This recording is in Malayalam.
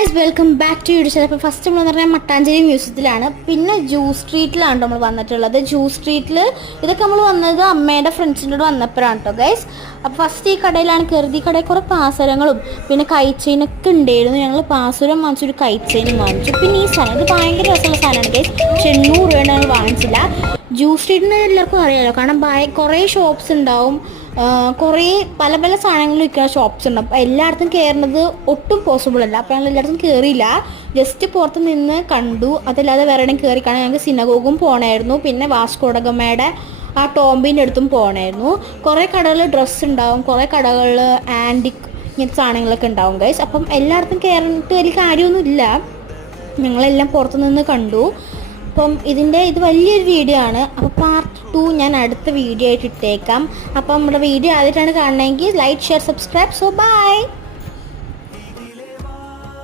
Guys welcome back to YouTube channel. അപ്പോൾ ഫസ്റ്റ് നമ്മളെന്ന് പറഞ്ഞാൽ മട്ടാഞ്ചേരി മ്യൂസിയത്തിലാണ്, പിന്നെ ജ്യൂസ് സ്ട്രീറ്റിലാണ് നമ്മൾ വന്നിട്ടുള്ളത്. ജ്യൂസ് സ്ട്രീറ്റിൽ ഇതൊക്കെ നമ്മൾ വന്നത് അമ്മയുടെ ഫ്രണ്ട്സിൻ്റെ കൂടെ വന്നപ്പോഴാണ് കേട്ടോ ഗൈസ്. അപ്പോൾ ഫസ്റ്റ് ഈ കടയിലാണ് കയറിയത്. ഈ കടയിൽ കുറേ പാസരങ്ങളും പിന്നെ കൈച്ചെയിനൊക്കെ ഉണ്ടായിരുന്നു. ഞങ്ങൾ പാസുരം വാങ്ങിച്ചു, ഒരു കൈച്ചെയിനും വാങ്ങിച്ചു. പിന്നെ ഈ സാധനം ഇത് ഭയങ്കര രസമുള്ള സാധനമാണ് ഗൈസ്. പക്ഷെ 800 രൂപയാണ് ഞങ്ങൾ വാങ്ങിച്ചില്ല. ജ്യൂസ് സ്ട്രീറ്റിന് എല്ലാവർക്കും അറിയാമല്ലോ, കാരണം കുറേ ഷോപ്സ് ഉണ്ടാവും, കുറേ പല പല സാധനങ്ങൾ വിൽക്കുന്ന ഷോപ്സ് ഉണ്ട്. അപ്പോൾ എല്ലായിടത്തും കയറുന്നത് ഒട്ടും പോസിബിൾ അല്ല. അപ്പോൾ ഞങ്ങൾ എല്ലായിടത്തും കയറിയില്ല, ജസ്റ്റ് പുറത്ത് നിന്ന് കണ്ടു. അതല്ലാതെ വേറെ എവിടെയും കയറി കാണാൻ ഞങ്ങൾക്ക് സിനഗോഗും പോകണമായിരുന്നു, പിന്നെ വാസ്കോഡഗമയുടെ ആ ടോംബിൻ്റെ അടുത്തും പോകണമായിരുന്നു. കുറേ കടകളിൽ ഡ്രസ്സ് ഉണ്ടാവും, കുറേ കടകളിൽ ആൻറ്റിക് ഇങ്ങനത്തെ സാധനങ്ങളൊക്കെ ഉണ്ടാവും ഗൈസ്. അപ്പം എല്ലായിടത്തും കയറിയിട്ട് വലിയ കാര്യമൊന്നുമില്ല, ഞങ്ങളെല്ലാം പുറത്ത് നിന്ന് കണ്ടു. അപ്പം ഇത് വലിയൊരു വീഡിയോ ആണ്. അപ്പോൾ പാർട്ട് 2 ഞാൻ അടുത്ത വീഡിയോ ആയിട്ട് ഇട്ടേക്കാം. അപ്പം നമ്മുടെ വീഡിയോ ആദ്യമായിട്ടാണ് കാണണമെങ്കിൽ like, share, subscribe. So by.